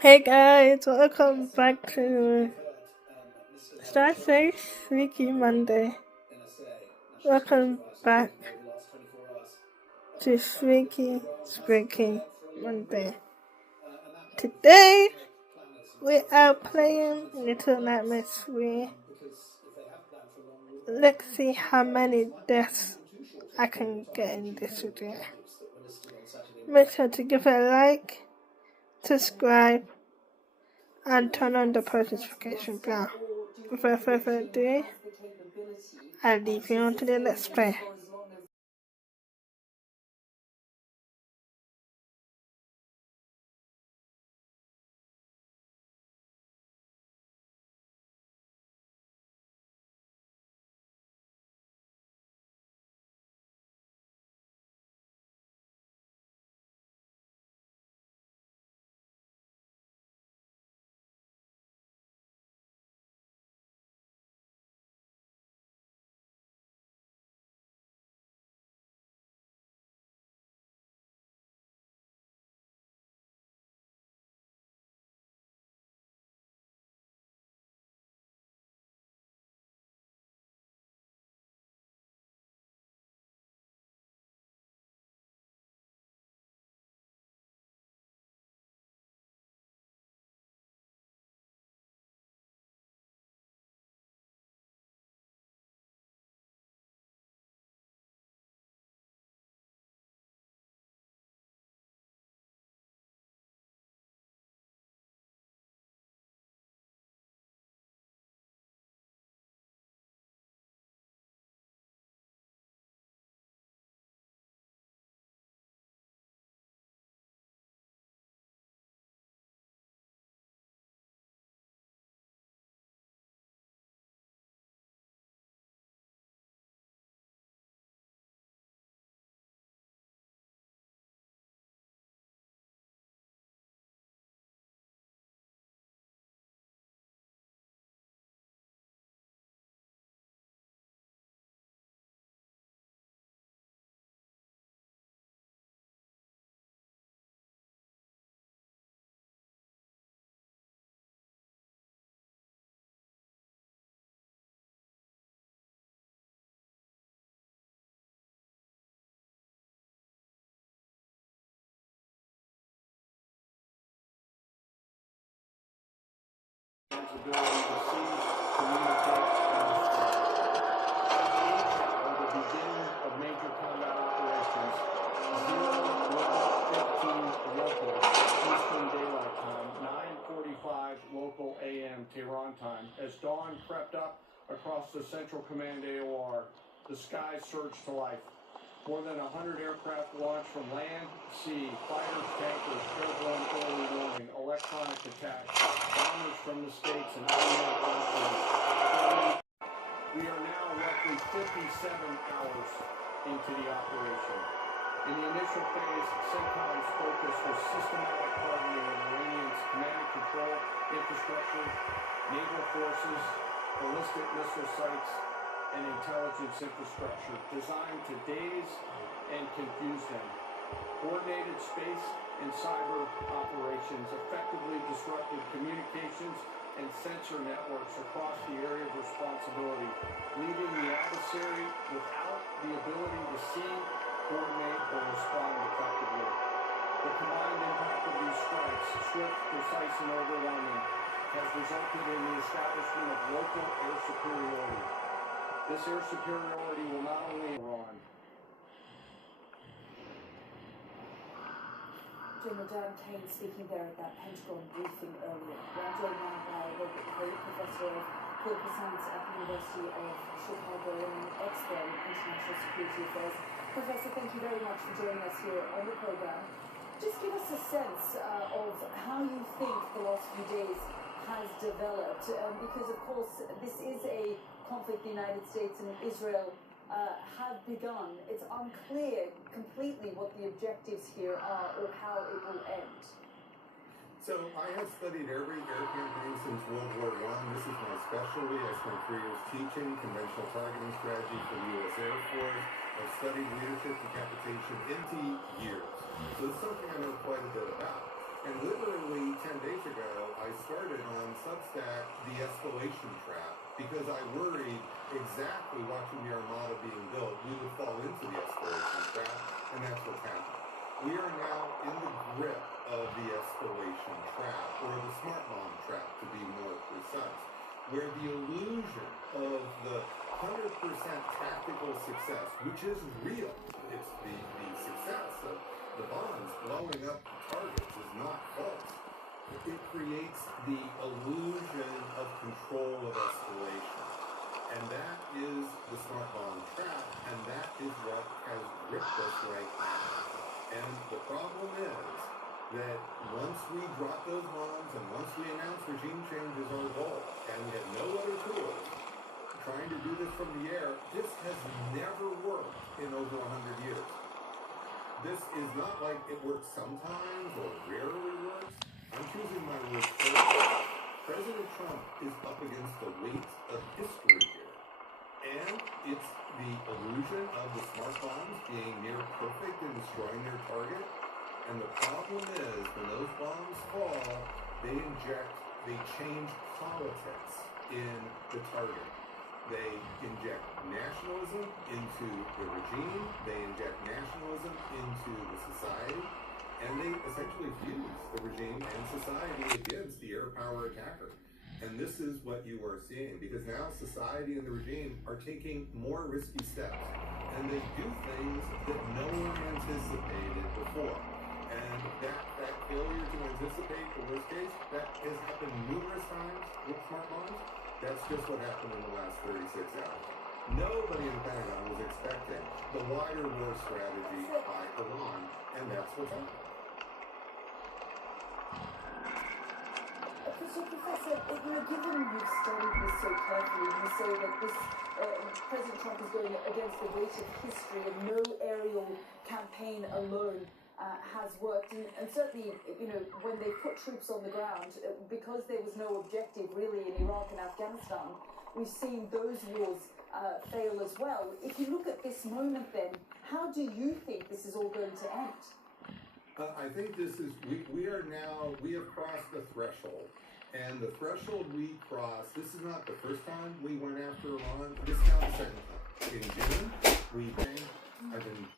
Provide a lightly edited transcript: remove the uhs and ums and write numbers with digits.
Hey guys, welcome back to Saturday Sneaky Monday. Welcome back to Sneaky Spooky Monday. Today we are playing LittleNightMAres3. Let's see how many deaths I can get in this video. Make sure to give it a like, subscribe, and turn on the post notification bell. Without further ado, I'll leave you on to the Let's Play. Local AM Tehran time. As dawn crept up across the Central Command AOR, the skies surged to life. More than 100 aircraft launched from land, sea, fighters, tankers, airborne early warning, electronic attacks, bombers from the States and automatic weapons. We are now roughly 57 hours into the operation. In the initial phase, CENTCOM's focus was systematic hardening of Iranians' command and control infrastructure, naval forces, ballistic missile sites, and intelligence infrastructure designed to daze and confuse them. Coordinated space and cyber operations effectively disrupted communications and sensor networks across the area of responsibility, leaving the adversary without the ability to see, coordinate, or respond effectively. The combined impact of these strikes, swift, precise, and overwhelming, has resulted in the establishment of local air superiority. This air superiority will not only Iran. General Dan Kane speaking there at that Pentagon briefing earlier. We're joined now by Robert Hay, Professor of Political Science at the University of Chicago and an expert in international security affairs. Professor, thank you very much for joining us here on the program. Just give us a sense of how you think the last few days has developed, because of course this is a conflict the United States and Israel have begun. It's unclear completely what the objectives here are or how it will end. So I have studied every air campaign since World War I. This is my specialty. I spent 3 years teaching conventional targeting strategy for the U.S. Air Force. I've studied leadership decapitation into years. So it's something I know quite a bit about. And literally 10 days ago, the escalation trap because I worried exactly watching the Armada being built, we would fall into the escalation trap, and that's what's happened. We are now in the grip of the escalation trap, or the smart bomb trap to be more precise, where the illusion of the 100% tactical success, which is real, it's the success of the bombs blowing up targets is not false. It creates the illusion of control of escalation. And that is the smart bomb trap, and that is what has gripped us right now. And the problem is that once we drop those bombs and once we announce regime change is our goal, and we have no other tools, trying to do this from the air, this has never worked in over 100 years. This is not like it works sometimes or rarely works. I'm choosing my words carefully. President Trump is up against the weight of history here. And it's the illusion of the smart bombs being near perfect in destroying their target. And the problem is, when those bombs fall, they change politics in the target. They inject nationalism into the regime, they inject nationalism into the society, and they essentially fuse the regime and society against the air power attacker. And this is what you are seeing, because now society and the regime are taking more risky steps, and they do things that no one anticipated before. And that failure to anticipate the worst case, that has happened numerous times with smart bombs. That's just what happened in the last 36 hours. Nobody in the Pentagon was expecting the wider war strategy by Iran, and that's what's happening. So, Professor, given you've studied this so carefully, and you say that this President Trump is going against the weight of history, and no aerial campaign alone has worked, and certainly, when they put troops on the ground, because there was no objective really in Iraq and Afghanistan, we've seen those wars fail as well. If you look at this moment then, how do you think this is all going to end? I think we have crossed the threshold. And the threshold we crossed, this is not the first time we went after Iran, this is now the second time. In June, I've been